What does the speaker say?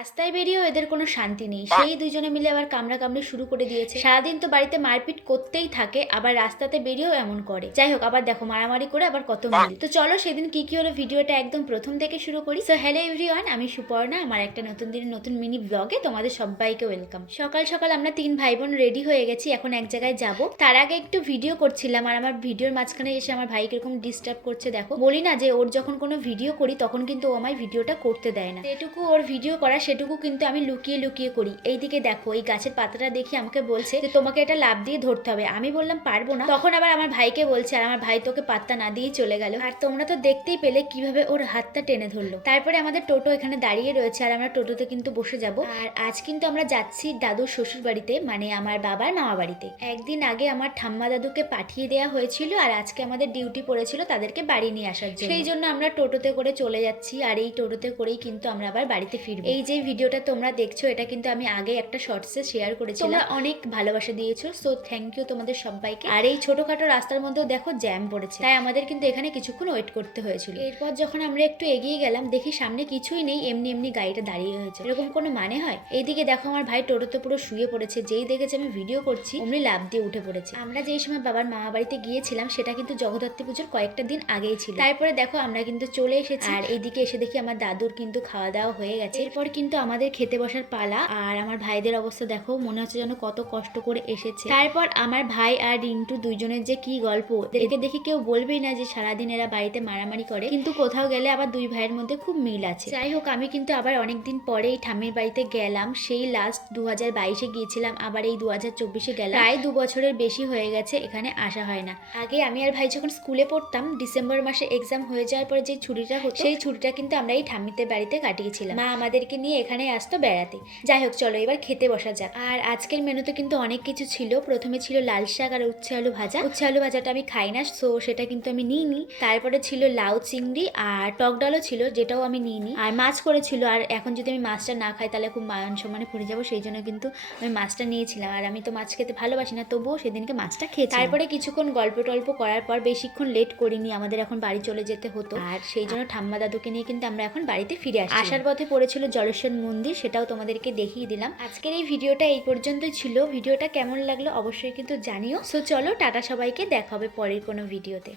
রাস্তায় বেরিয়েও এদের কোনো শান্তি নেই, সেই দুজনে মিলে আবার কামড়াকামড়ি শুরু করে দিয়েছে। সারাদিন তো বাড়িতে মারপিট করতেই থাকে, আবার রাস্তাতে বেরিয়েও এমন করে। যাই হোক, আবার দেখো মারামারি করে আবার কত মিল। তো চলো সেদিন কি কি হলো ভিডিওটা একদম প্রথম থেকে শুরু করি। সো হ্যালো এভরিওয়ান, আমি সুপর্ণা, আমার একটা নতুন দিনের নতুন মিনি ব্লগে তোমাদের সবাইকে ওয়েলকাম। সকাল সকাল আমরা তিন ভাই বোন রেডি হয়ে গেছি, এখন এক জায়গায় যাব। তার আগে একটু ভিডিও করছিলাম, আর আমার ভিডিওর মাঝখানে এসে আমার ভাই কিরকম ডিস্টার্ব করছে দেখো। বলি না যে ওর যখন কোনো ভিডিও করি তখন কিন্তু ও আমায় ভিডিওটা করতে দেয় না, যেটুকু ওর ভিডিও করা সেটুকু কিন্তু আমি লুকিয়ে লুকিয়ে করি। এইদিকে দেখো, এই গাছের পাতাটা দেখি আমাকে বলছে যে তোমাকে এটা লাফ দিয়ে ধরতে হবে। আমি বললাম পারবো না। তখন আবার আমার ভাইকে বলছে, আর আমার ভাই তোকে পাত্তা না দিয়েই চলে গেল। আর তোমরা তো দেখতেই পেলে কিভাবে ওর হাতটা টেনে ধরলো। তারপরে আমাদের টোটো এখানে দাঁড়িয়ে রয়েছে, আর আমরা টোটোতে কিন্তু বসে যাব। আর আজ কিন্তু আমরা যাচ্ছি দাদুর শ্বশুর বাড়িতে, মানে আমার বাবার মামা বাড়িতে। একদিন আগে আমার ঠাম্মা দাদুকে পাঠিয়ে দেওয়া হয়েছিল, আর আজকে আমাদের ডিউটি পড়েছিল তাদেরকে বাড়ি নিয়ে আসার জন্য। সেই জন্য আমরা টোটোতে করে চলে যাচ্ছি, আর এই টোটোতে করেই কিন্তু আমরা আবার বাড়িতে ফিরবো। এই যে ভিডিওটা তোমরা দেখছো, এটা কিন্তু আমি আগে একটা শর্টসে শেয়ার করেছিলাম। তোমরা অনেক ভালোবাসা দিয়েছো, সো থ্যাংক ইউ তোমাদের সবাইকে। আর এই ছোটখাটো রাস্তার মধ্যেও দেখো জ্যাম পড়েছে, তাই আমাদের কিন্তু এখানে কিছুক্ষণ ওয়েট করতে হয়েছিল। এরপর যখন আমরা একটু এগিয়ে গেলাম, দেখি সামনে কিছুই নেই, এমনি এমনি গাড়িটা দাঁড়িয়ে হয়েছে। এরকম কোনো মানে হয়? এইদিকে দেখো আমার ভাই টোটোতে পুরো শুয়ে পড়েছে, যেই দেখেছে আমি ভিডিও করছি অমনি লাফ দিয়ে উঠে পড়েছে। আমরা যেই সময় বাবার মামা বাড়িতে গিয়েছিলাম সেটা কিন্তু জগদ্ধাত্রী পুজোর কয়েকটা দিন আগেই ছিল। তারপরে দেখো আমরা কিন্তু চলে এসেছি, আর এইদিকে এসে দেখি আমার দাদুর কিন্তু খাওয়া দাওয়া হয়ে গেছে। এরপর কিন্তু আমাদের খেতে বসার পালা। আর আমার ভাইদের অবস্থা দেখো, মনে হচ্ছে যেন কত কষ্ট করে এসেছে। তারপর আমার ভাই আর রিন্টু দুইজনের যে কি গল্প, এদেরকে দেখে কেউ বলবেই না যে সারাদিন এরা বাড়িতে মারামারি করে, কিন্তু কোথাও গেলে আবার দুই ভাইয়ের মধ্যে খুব মিল আছে। যাই হোক, আমি কিন্তু আবার অনেকদিন পরেই ঠাম্মির বাড়িতে গেলাম। সেই লাস্ট 2022-এ গিয়েছিলাম, আবার এই 2024-এ গেলাম। প্রায় 2 বছরের বেশি হয়ে গেছে এখানে আসা হয় না। আগে আমি আর ভাই যখন স্কুলে পড়তাম, ডিসেম্বর মাসে এক্সাম হয়ে যাওয়ার পরে যে ছুটিটা হতো, সেই ছুটিটা কিন্তু আমরা এই ঠাম্মিতে বাড়িতে কাটিয়েছিলাম। মা আমাদেরকে নিয়ে এখানে আসতো বেড়াতে। যাই হোক, চলো এবার খেতে বসা যাক। আর আজকের মেনুতে কিন্তু অনেক কিছু ছিল। প্রথমে ছিল লাল শাক আর উচ্ছে আলু ভাজা। উচ্ছে আলু ভাজাটা আমি খাই না, সো সেটা কিন্তু আমি নিইনি। তারপরে ছিল লাউ চিংড়ি আর টক ডালও ছিল, যেটাও আমি নিইনি। আর মাছ করেছিল, আর এখন যদি আমি মাছটা না খাই তাহলে খুব মান সম্মানে পড়ে যাবো, সেই জন্য কিন্তু আমি মাছটা নিয়েছিলাম। আর আমি তো মাছ খেতে ভালোবাসি না, তবুও সেদিনকে মাছটা খেয়েছি। তারপরে কিছুক্ষণ গল্প টল্প করার পর বেশিক্ষণ লেট করিনি, আমাদের এখন বাড়ি চলে যেতে হতো। আর সেই জন্য ঠাম্মা দাদুকে নিয়ে কিন্তু আমরা এখন বাড়িতে ফিরে আসি। আসার পথে পড়েছিল জলেশ্বর মন্দির, সেটাও তোমাদেরকে দেখিয়ে দিলাম। আজকের এই ভিডিওটা এই পর্যন্তই ছিল। ভিডিওটা কেমন লাগলো অবশ্যই কিন্তু জানিও। সো চলো টাটা সবাইকে, দেখা হবে পরের কোনো ভিডিওতে।